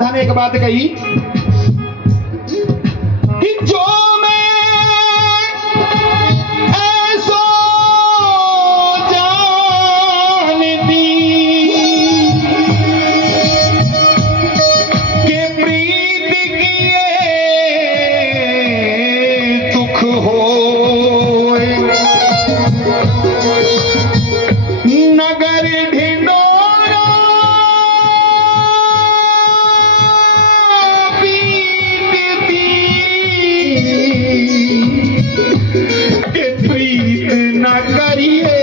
ने एक बात कही कि जो मैं ऐसो जानती कि प्रीत किए दुख होए नगर ढिंडोरा के प्रीत न करिए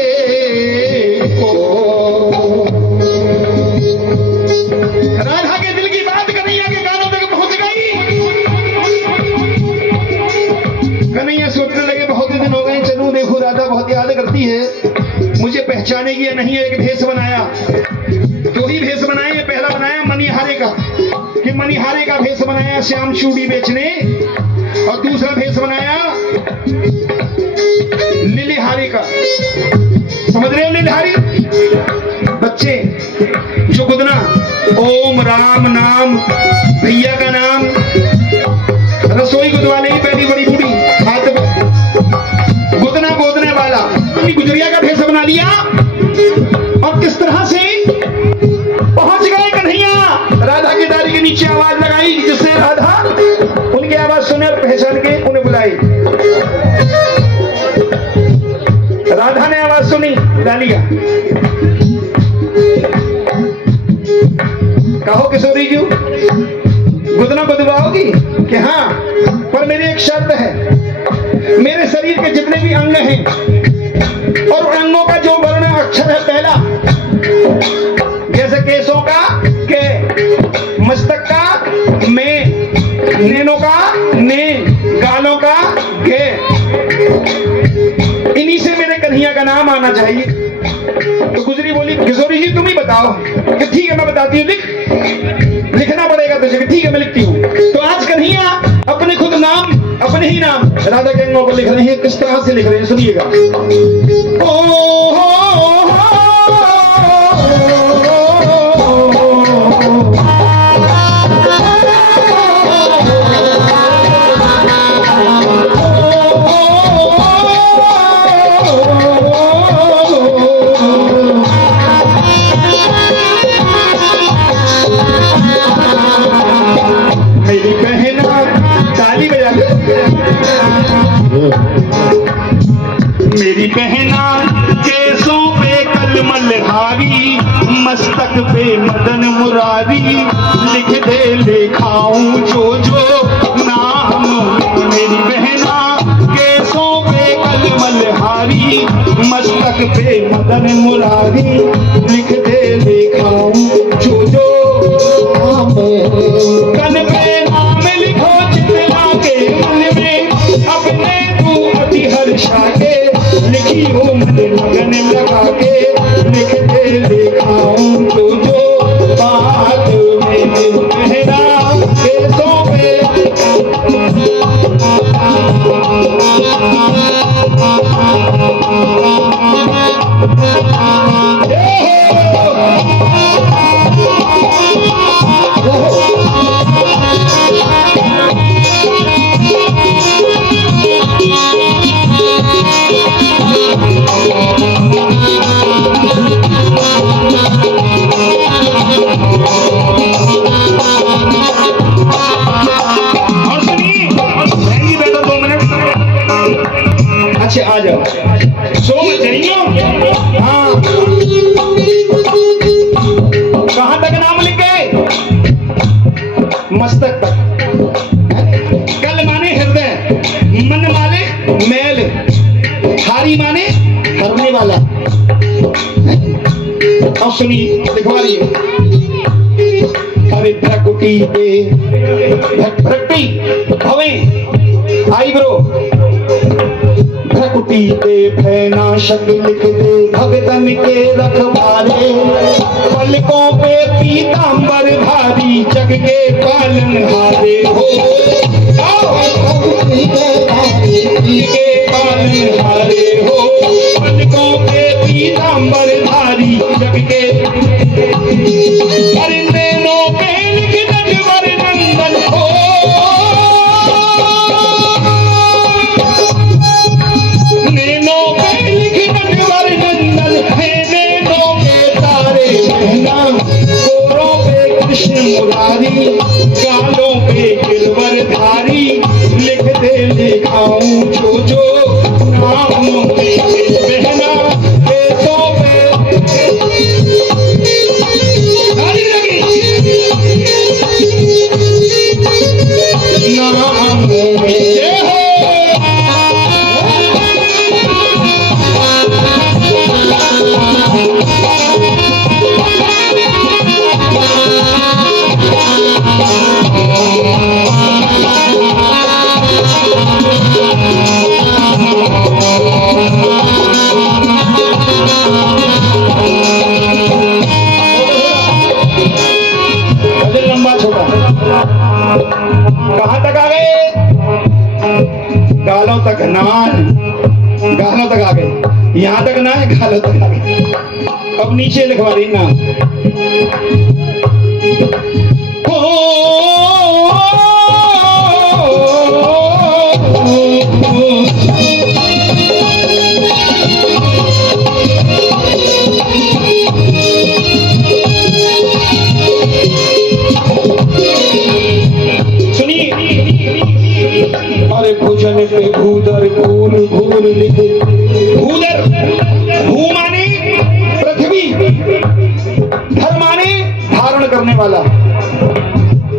राधा के दिल की बात कन्हैया के कानों तक पहुंच गई। कन्हैया सोचने लगे बहुत दिन हो गए, चलूं देखो राधा बहुत याद करती है, मुझे पहचानेगी या नहीं। एक भेष बनाया, दो ही भेष बनाए। पहला बनाया मनिहारे का, कि मनिहारे का भेष बनाया श्याम चूड़ी बेचने, और दूसरा भेष बनाया लिलिहारी का। समझ रहे हो लिलिहारी? बच्चे जो गुदना ओम राम नाम, भैया का नाम, रसोई गुदवाले ही पहली बड़ी बूढ़ी हाथ गुदना गोदने वाला, गुजरिया का भेष बना लिया। और किस तरह से पहुंच गए कन्हैया, राधा की दाढ़ी के नीचे आवाज लगाई, जिससे राधा उनकी आवाज सुने और पहचान के उन्हें बुलाई। राधा ने आवाज सुनी, बुला लिया। कहो किशोरी जी, गुदना गुदवाओगी? कि हाँ, पर मेरी एक शर्त है, मेरे शरीर के जितने भी अंग हैं और अंगों का जो वर्ण अक्षर है पहला, जैसे केसों का के, मस्तक का में, नैनों का ने, गालों का गे, इन्हीं से मेरे कन्हैया का नाम आना चाहिए। तो गुजरी बोली किशोरी जी तुम ही बताओ। कि ठीक है मैं बताती हूँ, लिखना पड़ेगा तुझे। ठीक है मैं लिखती हूँ। तो आज कन्हैया अपने खुद नाम, अपने ही नाम राधा के अंगों पर लिख रहे हैं। किस तरह से लिख रहे हैं सुनिएगा। मेरी बहना ताली बजा के, मेरी बहना केसों पे कलमल हारी, मस्तक पे मदन मुरारी, लिख दे लिखाऊं जो जो नाम। मेरी बहना केसों पे कलमल हारी, मस्तक पे मदन मुरारी, लिख दे लिखाऊं जो जो नाम। कन पे नाम लिखो चितला के मन में, अपने तू अति हर्षा के, लिखी हूँ मन लगन लगा के, लिख दे लिखाऊं तो जो बात में मेरा केसों पे। अच्छा आ जाओ, सो मत जाइयो। हाँ, कहां तक नाम लिख गए? मस्तक तक। कल माने हृदय, मन माने मैल, हारी माने हरने वाला। अब सुनिए लिखवा रही है। अरे भ्रकुटी पे भ्रकुटी भवे आईब्रो, भ्रकुटी पे भयनाशक लिख दे भगतन के रखवाले, पलकों पे पीतांबर धारी, जग के पालन हारे हो। के पालन हारे हो, पलकों पे पीतांबर धारी, जग के। अरे नैनों पे लिख कृष्ण मुरारी, गालों पे गिरवर धारी, लिख दे लिखाऊं जो जो नाम मेरे बहना बेटों पे। नाम मेरे लंबा छोटा। कहां तक आ गए? गालों तक नान, गालों तक आ गए। यहां तक ना है, गालों तक आ गए। अब नीचे लिखवा रही ना। अरे भूजन पे भूदर भूल भूल लिखे। भूदर, भू माने पृथ्वी, धर माने धारण करने वाला।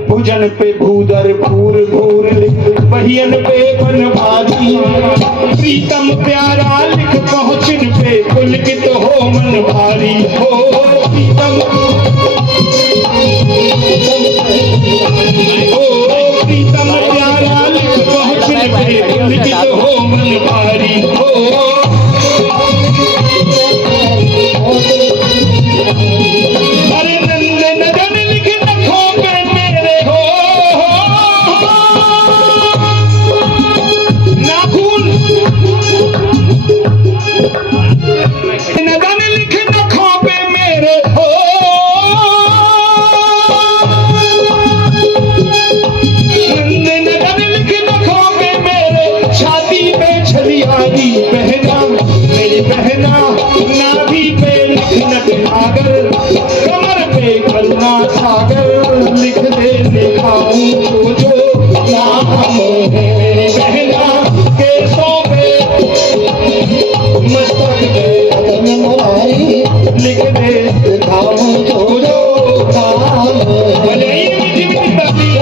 भूजन पे भूदर भूर भूर लिखे, बहियन पे बनवारी, प्रीतम प्यारा लिख पहुंचन पे पुलकित हो मन भारी। हो प्रीतम, प्रीतम प्यारा लिख पहुंचन पे पुलकित हो मन भारी। हो अरे नंद नदन लिख नखों पे मेरे हो, नाखून नदन लिख नखों पे मेरे हो, नंद नदन लिख नखों पे मेरे, छाती पे छलियारी बहना मेरी बहना, नाभि पे लिख नट नागर, कमर पे करुणा सागर, लिख दे लिखाऊं जो जो नाम है मेरी बहना, केसों पे मस्तक पे कदम मुरारी, लिख दे लिखाऊं जो जो नाम है। मीठी मीठी बातें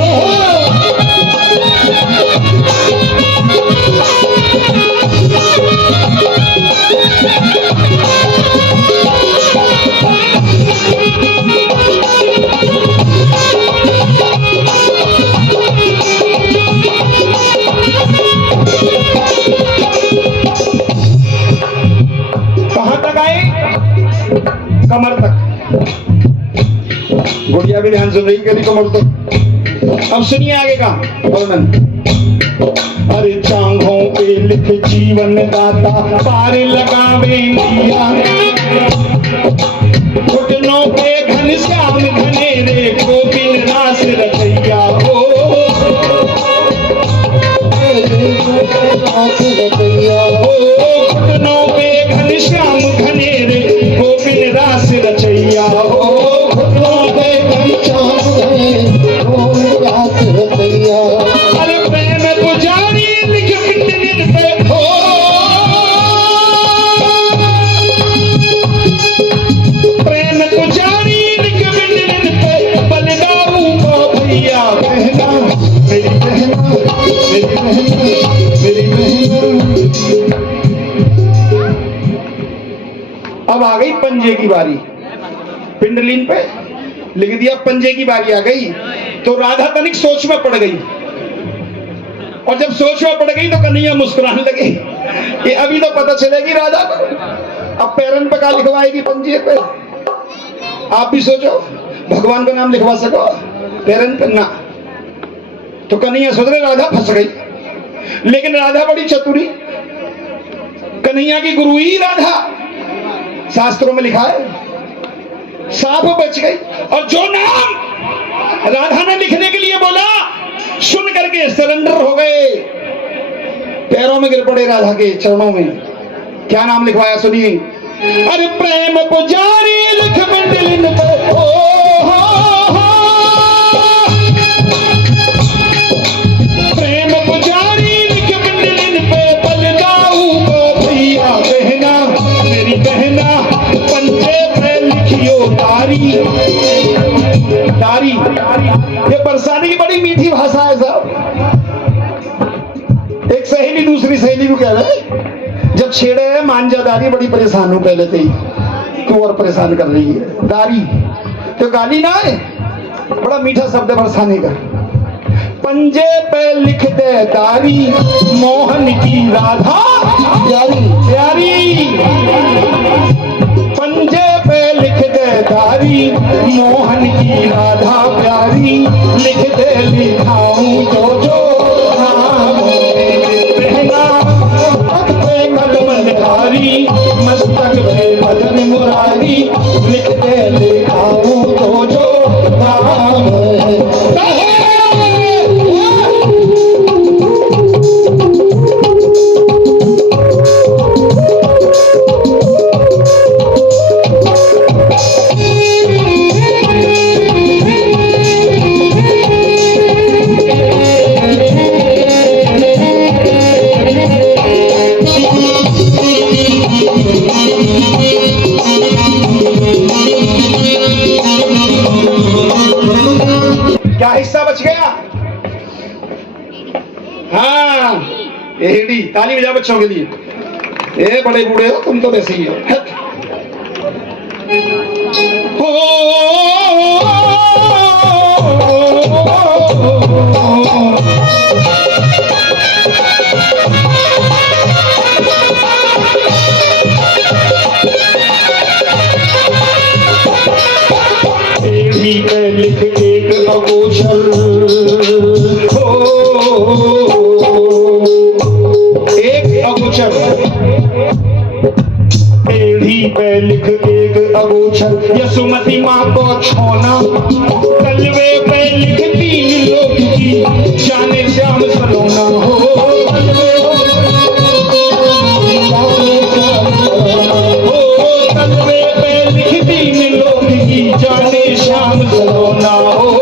कहां तक आए? कमर तक। गुड़िया भी ध्यान सुन रही, कभी कमर तक। अब सुनिए आगे का वर्णन। अरे चांगों पे लिख जीवन दाता, पार लगावे दिया, घुटनों पे घनश्याम घनेरे, गोविंद रास रचैया। हो घुटनों पे घनश्याम घनेरे, गोविंद रास रचैया। हो घुटनों पे घनश्याम घनेरे, गोविंद रास रचैया। अरे प्रेम पुजारी लिख पिंडलिन पे हो, प्रेम पुजारी लिख पिंडलिन पे, बलिदाऊ को भैया बहना मेरी बहना, मेरी बहना, मेरी बहना। अब आ गई पंजे की बारी। पिंडलिन पे लिख दिया, पंजे की बारी आ गई। तो राधा तनिक सोच में पड़ गई, और जब सोच में पड़ गई तो कन्हैया मुस्कुराने लगे। ये अभी तो पता चलेगी राधा को, अब पैरन पे का लिखवाएगी पंजे पे। आप भी सोचो, भगवान का नाम लिखवा सको पैरन पे ना। तो कन्हैया सोच रहे राधा फंस गई, लेकिन राधा बड़ी चतुरी, कन्हैया की गुरु ही राधा, शास्त्रों में लिखा है, साफ बच गई। और जो नाम राधा ने लिखने के लिए बोला, सुन करके सरेंडर हो गए, पैरों में गिर पड़े राधा के चरणों में। क्या नाम लिखवाया सुनिए। अरे प्रेम पुजारी लिख मंडलिन पे, हो ये बरसाने की बड़ी मीठी भाषा है साहब। एक सहेली दूसरी सहेली को कह रहे जब छेड़े है मांझादारी, बड़ी परेशान हूं पहले से ही, क्यों और परेशान कर रही है दारी, तो गाली ना है, बड़ा मीठा शब्द है बरसाने का। पंजे पे लिख दे दारी मोहन की राधा प्यारी प्यारी, पंजे पे लिख दे दारी मोहन की राधा प्यारी, लिख दे लिखाऊं जो जो नाम पहना पे कलम धारी, मस्तक पे बदन मुरारी, लिख दे लिखाऊं जो जो नाम एडी ताली बजा बच्चों के लिए। ए बड़े बूढ़े हो तुम तो वैसे ही हो। एडी पे लिख एक अगोचर पे लिख एक अगोचर, यसुमती माँ को छोना, तलवे पे लिख 3 लोग की जाने श्याम सलोना हो, तलवे पे लिख 3 लोग की जाने श्याम सलोना हो,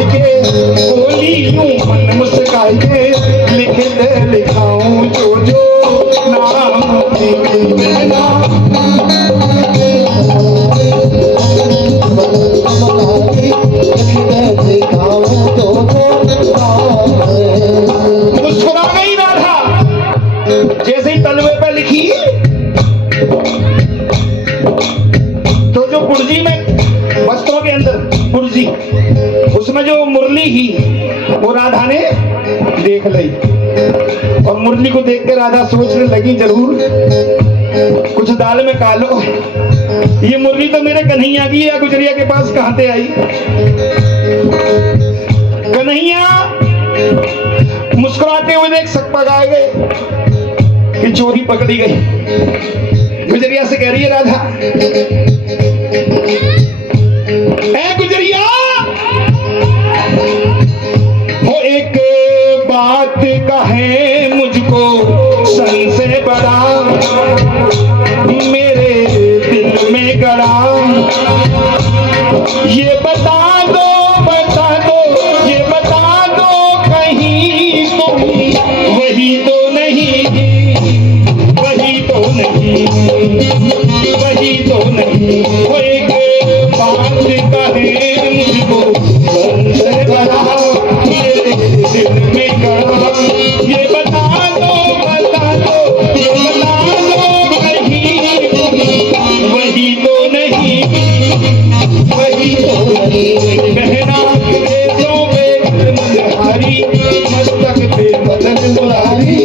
बोली यूं मन मुस्काई के, लिख दे लिखाऊं जो जो नाम मुस्कुरा गई राधा जैसे ही तलवे पे लिखी, तो जो पुर्जी में वस्त्रों के अंदर पुर्जी, उसमें जो मुरली ही वो राधा ने देख ली, और मुरली को देख के राधा सोचने लगी जरूर कुछ दाल में कालो, ये मुरली तो मेरे कन्हैया की या गुजरिया के पास कहां से आई। कन्हैया मुस्कुराते हुए देख सकता गाए गए कि चोरी पकड़ी गई। गुजरिया से कह रही है राधा, ऐ गुजरिया हो एक बात कहे मुझको सन से बड़ा, मेरे दिल में गड़ा, ये बता दो ये बता दो कहीं तुम वही तो नहीं, वही तो नहीं, वही तो नहीं, हो एक बात कहे मुझको सन से बड़ा, मेरे दिल में गड़ा, ये बता दो ये बता दो कहीं तुम वही तो नहीं, वही तो नहीं, कहना मस्तक पे बदन मुरारी,